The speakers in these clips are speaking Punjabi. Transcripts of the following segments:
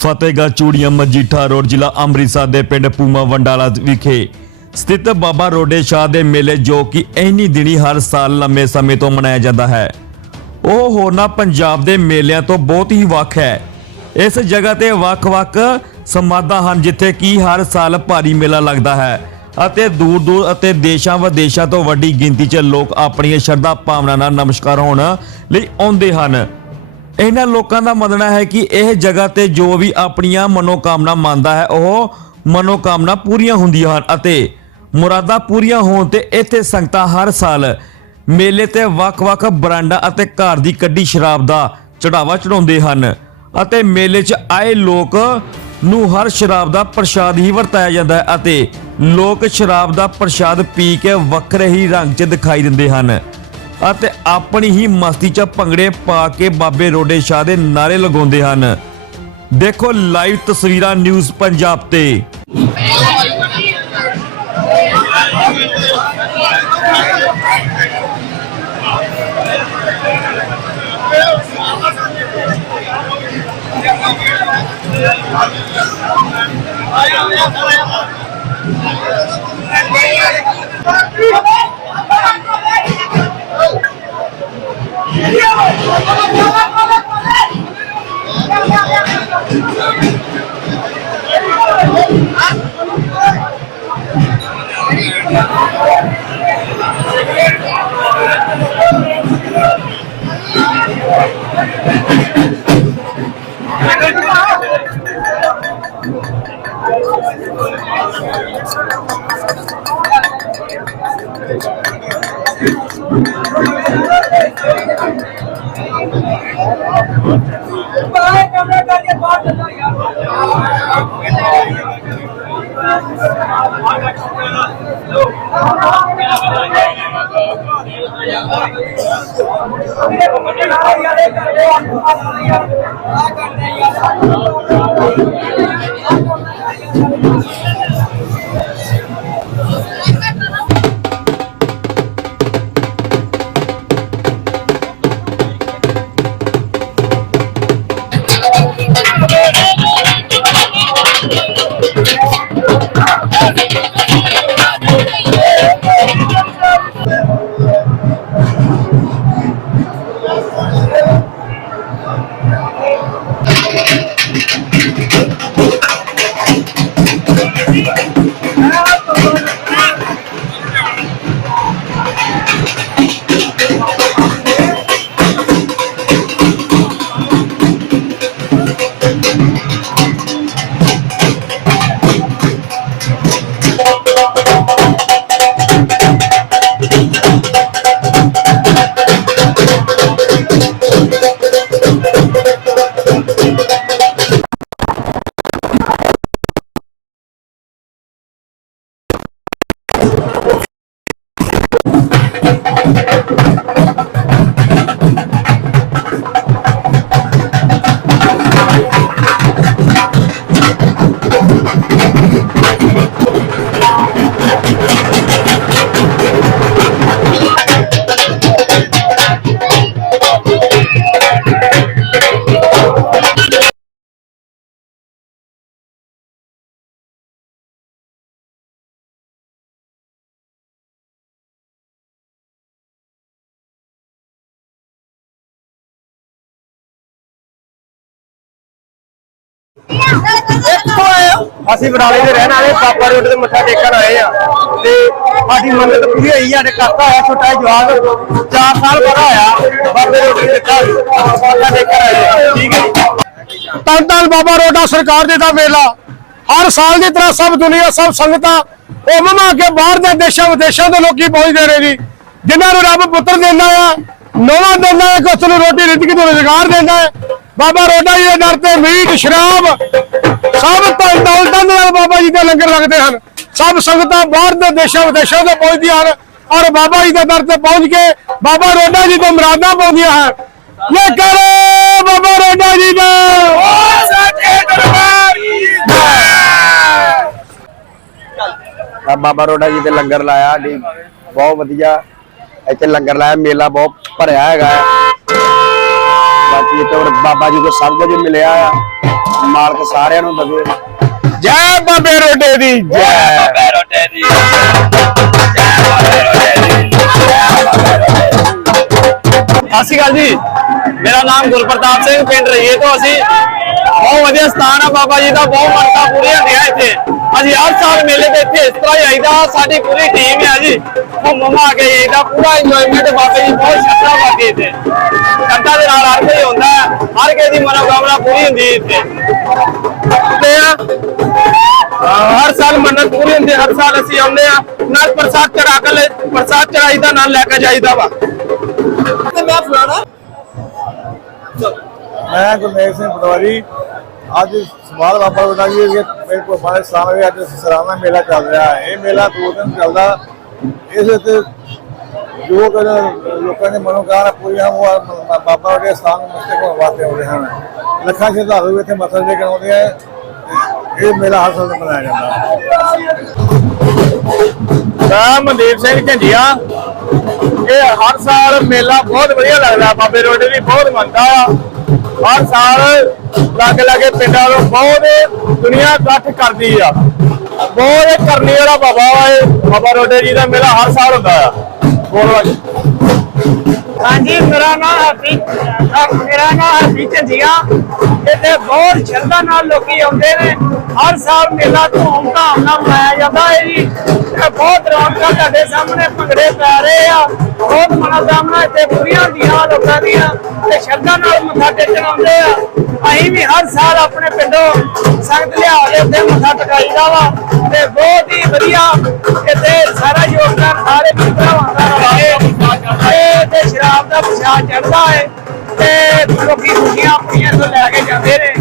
ਫਤਿਹਗੜ੍ਹ ਚੂੜੀਆਂ ਮਜੀਠਾ ਰੋਡ, ਜ਼ਿਲ੍ਹਾ ਅੰਮ੍ਰਿਤਸਰ ਦੇ ਪਿੰਡ ਪੂਮਾ ਵੰਡਾਲਾ ਵਿਖੇ ਸਥਿਤ ਬਾਬਾ ਰੋਡੇ ਸ਼ਾਹ ਦੇ ਮੇਲੇ ਜੋ ਕਿ ਇੰਨੀ ਦਿਨੀ ਹਰ ਸਾਲ ਲੰਮੇ ਸਮੇਂ ਤੋਂ ਮਨਾਇਆ ਜਾਂਦਾ ਹੈ। ਉਹ ਹੋਰਨਾਂ ਪੰਜਾਬ ਦੇ ਮੇਲਿਆਂ ਤੋਂ ਬਹੁਤ ਹੀ ਵੱਖ ਹੈ। ਇਸ ਜਗ੍ਹਾ ਤੇ ਵੱਖ-ਵੱਖ ਸਮਾਧਾਂ ਹਨ ਜਿੱਥੇ ਕਿ ਹਰ ਸਾਲ ਭਾਰੀ ਮੇਲਾ ਲੱਗਦਾ ਹੈ ਅਤੇ ਦੂਰ-ਦੂਰ ਅਤੇ ਦੇਸ਼ਾਂ ਵਿਦੇਸ਼ਾਂ ਤੋਂ ਵੱਡੀ ਗਿਣਤੀ 'ਚ ਲੋਕ ਆਪਣੀਆਂ ਸ਼ਰਧਾ ਭਾਵਨਾ ਨਾਲ ਨਮਸਕਾਰ ਹੋਣ ਲਈ ਆਉਂਦੇ ਹਨ। ਇਹਨਾਂ ਲੋਕਾਂ ਦਾ ਮੰਨਣਾ ਹੈ ਕਿ ਇਹ ਜਗ੍ਹਾ ਤੇ ਜੋ ਵੀ ਆਪਣੀਆਂ ਮਨੋਕਾਮਨਾ ਮੰਨਦਾ ਹੈ, ਉਹ ਮਨੋਕਾਮਨਾ ਪੂਰੀਆਂ ਹੁੰਦੀਆਂ ਹਨ ਅਤੇ ਮੁਰਾਦਾਂ ਪੂਰੀਆਂ ਹੋਣ ਤੇ ਇੱਥੇ ਸੰਗਤਾਂ ਹਰ ਸਾਲ ਮੇਲੇ ਤੇ ਵੱਖ-ਵੱਖ ਬਰਾਂਡਾਂ ਅਤੇ ਘਰ ਦੀ ਕੱਢੀ ਸ਼ਰਾਬ ਦਾ ਚੜਾਵਾ ਚੜਾਉਂਦੇ ਹਨ ਅਤੇ ਮੇਲੇ 'ਚ ਆਏ ਲੋਕ ਨੂੰ ਹਰ ਸ਼ਰਾਬ ਦਾ ਪ੍ਰਸ਼ਾਦ ਹੀ ਵਰਤਾਇਆ ਜਾਂਦਾ ਹੈ ਅਤੇ ਲੋਕ ਸ਼ਰਾਬ ਦਾ ਪ੍ਰਸ਼ਾਦ ਪੀ ਕੇ ਵੱਖਰੇ ਹੀ ਰੰਗ 'ਚ ਦਿਖਾਈ ਦਿੰਦੇ ਹਨ। ਅਤੇ ਆਪਣੀ ਹੀ ਮਸਤੀ 'ਚ ਭੰਗੜੇ ਪਾ ਕੇ ਬਾਬੇ ਰੋਡੇ ਸ਼ਾਹ ਦੇ ਨਾਰੇ ਲਗਾਉਂਦੇ ਹਨ। ਦੇਖੋ ਲਾਈਵ ਤਸਵੀਰਾਂ ਨਿਊਜ਼ ਪੰਜਾਬ ਤੇ। No. ਆ ਕਰਦੇ ਯਾਰ ਕਿੱਥੋਂ ਆਏ ਹੋ ਅਸੀਂ ਬਰਾਲੇ ਦੇ ਰਹਿਣ ਵਾਲੇ, ਪਾਪਾ ਰੋਡ ਤੇ ਮੱਥਾ ਟੇਕਣ ਆਏ ਆ। ਤੇ ਸਾਡੀ ਮੰਨਤ ਪੂਰੀ ਹੋਈ ਸਾਡੇ ਕਾਕਾ ਆਇਆ, ਛੋਟਾ ਜਿਹਾ 4 ਸਾਲ ਬੜਾ ਹੋਇਆ ਬਾਬੇ ਰੋਡ ਤੇ ਦਿੱਤਾ ਮੱਥਾ ਟੇਕਣ ਆਏ ਠੀਕ ਹੈ ਤਨ ਤਨ ਬਾਬਾ ਰੋਡਾ ਸਰਕਾਰ ਦੇ ਦਾ ਮੇਲਾ। ਹਰ ਸਾਲ ਦੀ ਤਰ੍ਹਾਂ ਸਭ ਦੁਨੀਆ, ਸਭ ਸੰਗਤਾਂ ਉਹ ਕੇ ਬਾਹਰ ਦੇ ਦੇਸ਼ਾਂ, ਵਿਦੇਸ਼ਾਂ ਦੇ ਲੋਕੀ ਪਹੁੰਚਦੇ ਰਹੇ ਜੀ। ਜਿਨ੍ਹਾਂ ਨੂੰ ਰੱਬ ਪੁੱਤਰ ਦਿੰਦਾ ਆ, ਨੌਵਾਂ ਦਿੰਦਾ ਹੈ ਕਿ ਉਸ ਨੂੰ ਰੋਟੀ ਰਿਜ਼ਕ ਤੋਂ ਰੁਜ਼ਗਾਰ ਦਿੰਦਾ ਹੈ ਬਾਬਾ ਰੋਡਾ ਜੀ ਦੇ ਦਰ ਤੇ ਮੀਟ, ਸ਼ਰਾਬ ਸਭ ਤੋਂ ਦੌਲਤਾਂ ਦੇ ਨਾਲ ਬਾਬਾ ਜੀ ਦੇ ਲੰਗਰ ਲੱਗਦੇ ਹਨ। ਸਭ ਸੰਗਤਾਂ ਬਾਹਰ ਦੇ ਦੇਸ਼ਾਂ ਵਿਦੇਸ਼ਾਂ ਤੋਂ ਪਹੁੰਚਦੀਆਂ ਹਨ ਔਰ ਬਾਬਾ ਜੀ ਦੇ ਦਰ ਤੇ ਪਹੁੰਚ ਕੇ ਬਾਬਾ ਰੋਡਾ ਜੀ ਤੋਂ ਮੁਰਾਦਾਂ ਪਾਉਂਦੀਆਂ ਹਨ। ਇਹ ਕਰੋ ਬਾਬਾ ਰੋਡਾ ਜੀ ਦਾ। ਬਾਬਾ ਰੋਡਾ ਜੀ ਤੇ ਲੰਗਰ ਲਾਇਆ, ਜੀ, ਬਹੁਤ ਵਧੀਆ। ਇੱਥੇ ਲੰਗਰ ਲਾਇਆ, ਮੇਲਾ ਬਹੁਤ ਭਰਿਆ ਹੈਗਾ ਬਾਕੀ ਇੱਥੇ ਬਾਬਾ ਜੀ ਕੋ ਸਭ ਕੁਝ ਮਿਲਿਆ ਆ। ਮਾਲਕ ਸਾਰਿਆਂ ਨੂੰ ਦਵੇ। ਜੈ ਬਾਬੇ ਰੋਡੇ ਦੀ ਜੈ। ਸਤਿ ਸ਼੍ਰੀ ਅਕਾਲ ਜੀ। ਮੇਰਾ ਨਾਮ ਗੁਰਪ੍ਰਤਾਪ ਸਿੰਘ ਪਿੰਡ ਰਹੀਏ ਤੋਂ ਅਸੀਂ। ਬਹੁਤ ਵਧੀਆ ਸਥਾਨ ਆ ਬਾਬਾ ਜੀ ਦਾ ਬਹੁਤ ਮੰਨਤਾ ਪੂਰੀਆਂ ਹੁੰਦੀਆਂ ਇੱਥੇ। ਅਸੀਂ ਹਰ ਸਾਲ ਮੇਲੇ ਤੇ ਇੱਥੇ ਇਸ ਤਰ੍ਹਾਂ ਹੀ ਆਈਦਾ ਸਾਡੀ ਪੂਰੀ ਟੀਮ ਹੈ ਜੀ। ਘੁੰਮ ਘੁਮਾ ਕੇ ਆਈਦਾ ਪੂਰਾ ਇੰਜੋਇਮੈਂਟ ਬਾਬੇ ਜੀ ਬਹੁਤ ਸ਼ਰਧਾ ਬਾਕੀ ਇੱਥੇ। ਸ਼ਰਧਾ ਦੇ ਨਾਲ ਹਰ ਕੋਈ ਹੁੰਦਾ ਹਰ ਕਿਸੇ ਦੀ ਮਨੋਕਾਮਨਾ ਪੂਰੀ ਹੁੰਦੀ ਇੱਥੇ। ਤੇ ਹਰ ਸਾਲ ਮੰਨਤ ਪੂਰੀ ਹੁੰਦੀ ਹਰ ਸਾਲ ਅਸੀਂ ਆਉਂਦੇ ਆ ਨਾਲ ਪ੍ਰਸਾਦ ਚੜਾ ਕੇ ਪ੍ਰਸਾਦ ਚੜਾਈਦਾ ਨਾਲ ਲੈ ਕੇ ਜਾਈਦਾ ਵਾ। ਮੈਂ ਗੁਰਮੇਲ ਸਿੰਘ ਪਟਵਾਰੀ ਅੱਜ ਸਮਾਲ ਬਾਬਾ ਬੁੱਢਾ ਜੀ ਮੇਰੇ ਕੋਲ ਬਾਰੇ ਸਾਲ ਅੱਜ ਸਰਾਣਾ ਮੇਲਾ ਚੱਲ ਰਿਹਾ ਹੈ। ਇਹ ਮੇਲਾ ਦੋ ਦਿਨ ਚੱਲਦਾ। ਇਸ ਵਿੱਚ ਜੋ ਲੋਕਾਂ ਦੇ ਮਨੋਕਾਮਨਾ ਪੂਰੀਆਂ ਉਹ ਬਾਬਾ ਦੇ ਸਥਾਨ ਮਸਤਕ ਹੋਣ ਵਾਸਤੇ ਆਉਂਦੇ ਹਨ। ਲੱਖਾਂ ਸ਼ਰਧਾਲੂ ਇੱਥੇ ਮੱਥਾ ਟੇਕਣ ਆਉਂਦੇ ਆ। ਇਹ ਮੇਲਾ ਹਰ ਸਾਲ ਮਨਾਇਆ ਜਾਂਦਾ। ਹੈ ਮਨਦੀਪ ਸਿੰਘ ਝੰਡੀਆ। ਇਹ ਹਰ ਸਾਲ ਮੇਲਾ ਬਹੁਤ ਵਧੀਆ ਲੱਗਦਾ। ਬਾਬੇ ਰੋਡੇ ਦੀ ਬਹੁਤ ਮੰਨਦਾ। ਆ ਹਰ ਸਾਲ ਲਾਗੇ ਲਾਗੇ ਪਿੰਡਾਂ ਤੋਂ ਬਹੁਤ ਦੁਨੀਆ ਇਕੱਠ ਕਰਦੀ ਆ। ਬਹੁਤ ਕਰਨੀ ਵਾਲਾ ਬਾਬਾ ਵਾ ਬਾਬਾ ਰੋਡੇ ਜੀ ਦਾ ਮੇਲਾ ਹਰ ਸਾਲ ਹੁੰਦਾ ਆ। ਬੋਲੋ ਹਾਂਜੀ, ਮੇਰਾ ਨਾਮ ਹਰਪੀ ਮੇਰਾ ਨਾਮ ਹਰਪੀ ਝੰਡੀਆ ਇੱਥੇ ਬਹੁਤ ਸ਼ਰਧਾ ਨਾਲ ਲੋਕੀ ਆਉਂਦੇ ਨੇ। ਹਰ ਸਾਲ ਮੇਲਾ ਧੂਮ ਧਾਮ ਨਾਲ ਮਨਾਇਆ ਜਾਂਦਾ ਹੈ ਜੀ। ਤੇ ਬਹੁਤ ਰੌਣਕਾਂ ਤੁਹਾਡੇ ਸਾਹਮਣੇ ਭੰਗੜੇ ਪੈ ਰਹੇ ਆ। ਬਹੁਤ ਮਨੋਕਾਮਨਾ ਇੱਥੇ ਪੂਰੀਆਂ ਹੁੰਦੀਆਂ ਲੋਕਾਂ ਦੀਆਂ ਤੇ ਸ਼ਰਧਾ ਨਾਲ ਮੱਥਾ ਟੇਕਣ ਆਉਂਦੇ ਆ। ਅਸੀਂ ਵੀ ਹਰ ਸਾਲ ਆਪਣੇ ਪਿੰਡੋਂ ਸੰਗਤ ਲਿਆ ਕੇ ਉੱਥੇ ਮੱਥਾ ਟਿਕਾਈਦਾ ਵਾ ਤੇ ਬਹੁਤ ਹੀ ਵਧੀਆ ਇੱਥੇ ਸਾਰਾ ਯੋਗਦਾਨ ਸਾਰੇ ਭਰਾਵਾਂ ਦਾ ਰਹਾ ਤੇ ਸ਼ਰਾਬ ਦਾ ਪ੍ਰਸ਼ਾਦ ਚੜਦਾ ਹੈ ਤੇ ਲੋਕੀ ਖੁਸ਼ੀਆਂ ਆਪਣੀਆਂ ਤੋਂ ਲੈ ਕੇ ਜਾਂਦੇ ਨੇ।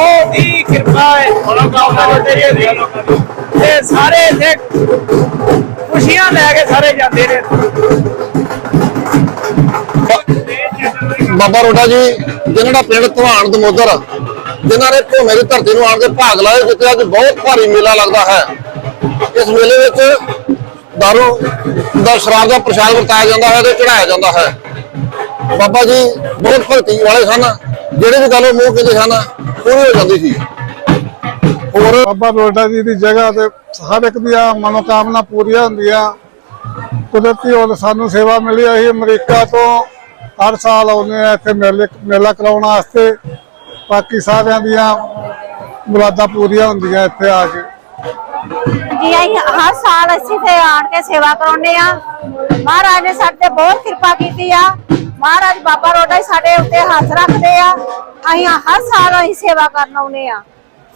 ਬਹੁਤ ਹੀ। ਕਿਰਪਾ ਹੈ ਮਨੋਕਾਮਨਾ ਦੇ ਜਰੀਏ ਦੀ ਤੇ ਸਾਰੇ ਇੱਥੇ ਖੁਸ਼ੀਆਂ ਲੈ ਕੇ ਸਾਰੇ ਜਾਂਦੇ ਨੇ। ਬਾਬਾ ਰੋਡਾ ਜੀ ਜਿਨ੍ਹਾਂ ਦਾ ਪਿੰਡ ਧਵਾਨ ਦਮੋਦਰ ਜਿਨ੍ਹਾਂ ਨੇ ਭੂਮੇ ਦੀ ਧਰਤੀ ਨੂੰ ਆਣ ਕੇ ਭਾਗ ਲਾਏ ਜਿੱਥੇ ਅੱਜ ਬਹੁਤ ਭਾਰੀ ਮੇਲਾ ਲੱਗਦਾ ਹੈ। ਇਸ ਮੇਲੇ ਵਿੱਚ ਦਾਰੂ ਦਾ ਸ਼ਰਾਬ ਦਾ ਪ੍ਰਸ਼ਾਦ ਵਰਤਾਇਆ ਜਾਂਦਾ ਹੈ ਤੇ ਚੜਾਇਆ ਜਾਂਦਾ ਹੈ। ਬਾਬਾ ਜੀ ਬਹੁਤ ਭਗਤੀ ਵਾਲੇ ਸਨ ਜਿਹੜੇ ਵੀ ਗੱਲ ਉਹ ਮੂੰਹ ਕਹਿੰਦੇ ਸਨ ਪੂਰੀ ਹੋ ਜਾਂਦੀ ਸੀ। ਹੋਰ ਬਾਬਾ ਰੋਡਾ ਜੀ ਦੀ ਜਗ੍ਹਾ ਤੇ ਹਰ ਇੱਕ ਦੀਆਂ ਮਨੋਕਾਮਨਾ ਪੂਰੀਆਂ ਹੁੰਦੀਆਂ। ਕੁਦਰਤੀ ਉਹ ਸਾਨੂੰ ਸੇਵਾ ਮਿਲੀ ਅਸੀਂ ਅਮਰੀਕਾ ਤੋਂ ਹਰ ਸਾਲ ਆਉਂਦੇ ਆ। ਇੱਥੇ ਮੇਲੇ ਮੇਲਾ ਕਰਾਉਣ ਵਾਸਤੇ। ਬਾਕੀ ਸਾਰਿਆਂ ਦੀਆਂ ਮੁਰਾਦਾਂ ਪੂਰੀਆਂ ਹੁੰਦੀਆਂ ਇੱਥੇ ਆ ਕੇ। ਜੀ ਅਸੀਂ ਹਰ ਸਾਲ ਅਸੀਂ ਤੇ ਆਣ ਕੇ ਸੇਵਾ ਕਰਾਉਂਦੇ ਆ। ਮਹਾਰਾਜ ਨੇ ਸਾਡੇ ਤੇ ਬਹੁਤ ਕਿਰਪਾ ਕੀਤੀ ਆ। ਮਹਾਰਾਜ ਬਾਬਾ ਰੋਡਾ ਸਾਡੇ ਉੱਤੇ ਹੱਥ ਰੱਖਦੇ ਆ। ਅਸੀਂ ਹਰ ਸਾਲ ਅਸੀਂ ਸੇਵਾ ਕਰਨ ਆਉਂਦੇ ਆ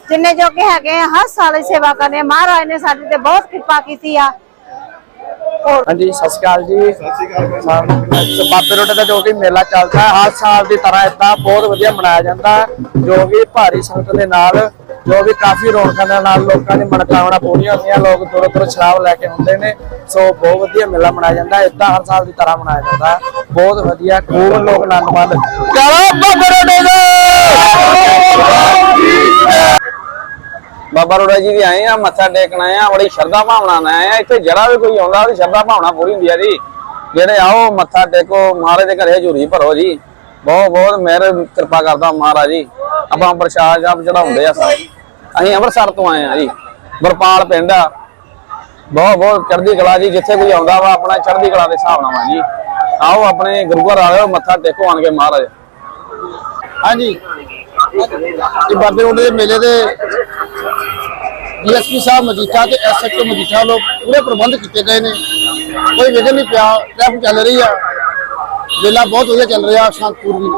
ਜਿੰਨੇ ਜੋਗੇ ਹੈਗੇ ਆ, ਹਰ ਸਾਲ ਅਸੀਂ ਸੇਵਾ ਕਰਨੇ ਆ ਮਹਾਰਾਜ ਨੇ ਸਾਡੇ ਤੇ ਬਹੁਤ ਕਿਰਪਾ ਕੀਤੀ ਆ। ਹਾਂਜੀ, ਸਤਿ ਸ਼੍ਰੀ ਅਕਾਲ ਜੀ। ਸਤਿ ਬਾਬੇ ਰੋਡੇ ਦਾ ਜੋ ਕਿ ਮੇਲਾ ਚੱਲਦਾ ਹਰ ਸਾਲ ਦੀ ਤਰ੍ਹਾਂ ਇਦਾਂ ਬਹੁਤ ਵਧੀਆ ਮਨਾਇਆ ਜਾਂਦਾ ਜੋ ਕਿ ਭਾਰੀ ਸੰਗਤ ਦੇ ਨਾਲ, ਜੋ ਵੀ ਕਾਫੀ ਰੌਣਕਾਂ ਦੇ ਨਾਲ ਲੋਕਾਂ ਦੀ ਮਨੋਕਾਮਨਾ ਪੂਰੀਆਂ ਹੁੰਦੀਆਂ, ਲੋਕ ਦੂਰੋਂ ਦੂਰੋਂ ਸ਼ਰਾਬ ਲੈ ਕੇ ਆਉਂਦੇ ਨੇ। ਸੋ ਬਹੁਤ ਵਧੀਆ ਮੇਲਾ ਮਨਾਇਆ ਜਾਂਦਾ ਹੈ। ਇਦਾਂ ਹਰ ਸਾਲ ਦੀ ਤਰ੍ਹਾਂ ਮਨਾਇਆ ਜਾਂਦਾ ਬਹੁਤ ਵਧੀਆ, ਖੂਬ ਲੋਕ ਆਨੰਦ ਮਾਣਦੇ ਚਲੋ, ਬਾਬੇ ਰੋਡੇ ਬਾਬਾ ਰੋੜਾ ਜੀ ਵੀ ਆਏ ਆ, ਮੱਥਾ ਟੇਕਣ ਆਏ ਆ, ਬੜੀ ਸ਼ਰਧਾ ਭਾਵਨਾ ਨਾਲ ਆਏ ਆ। ਇੱਥੇ ਜਿਹੜਾ ਵੀ ਕੋਈ ਆਉਂਦਾ ਉਹਦੀ ਸ਼ਰਧਾ ਭਾਵਨਾ ਪੂਰੀ ਹੁੰਦੀ ਆ ਜੀ। ਜਿਹੜੇ ਆਓ, ਮੱਥਾ ਟੇਕੋ, ਮਹਾਰਾਜ ਦੇ ਘਰੇ ਝੂਰੀ ਭਰੋ ਜੀ। ਬਹੁਤ ਬਹੁਤ ਮਿਹਰ, ਕਿਰਪਾ ਕਰਦਾ ਮਹਾਰਾਜ ਜੀ। ਆਪਾਂ ਪ੍ਰਸ਼ਾਦ ਜਪ ਚੜਾਉਂਦੇ ਆ ਸਾਰੇ ਅਸੀਂ ਅੰਮ੍ਰਿਤਸਰ ਤੋਂ ਆਏ ਆ ਜੀ ਬਰਪਾਲ ਪਿੰਡ ਆ। ਬਹੁਤ ਬਹੁਤ ਚੜ੍ਹਦੀ ਕਲਾ ਜੀ, ਜਿੱਥੇ ਕੋਈ ਆਉਂਦਾ ਵਾ, ਆਪਣਾ ਚੜ੍ਹਦੀ ਕਲਾ ਦੇ ਹਿਸਾਬ ਨਾਲ ਜੀ। ਆਓ ਆਪਣੇ ਗੁਰੂ ਘਰ ਆਇਓ ਮੱਥਾ ਟੇਕੋ ਆਣ ਕੇ ਮਹਾਰਾਜ। ਹਾਂਜੀ। ਇਹ ਬਾਬੇ ਰੋਡੇ ਦੇ ਮੇਲੇ ਦੇ ਡੀਐਸਪੀ ਸਾਹਿਬ ਮਜੀਠਾ ਤੇ ਐਸਐਚਓ ਮਜੀਠਾ ਵੱਲੋਂ ਪੂਰੇ ਪ੍ਰਬੰਧ ਕੀਤੇ ਗਏ ਨੇ। ਕੋਈ ਵਿਘਨ ਨਹੀਂ ਪਿਆ ਟ੍ਰੈਫਿਕ ਚੱਲ ਰਹੀ ਆ। ਮੇਲਾ ਬਹੁਤ ਵਧੀਆ ਚੱਲ ਰਿਹਾ ਸ਼ਾਂਤਪੂਰਵੀ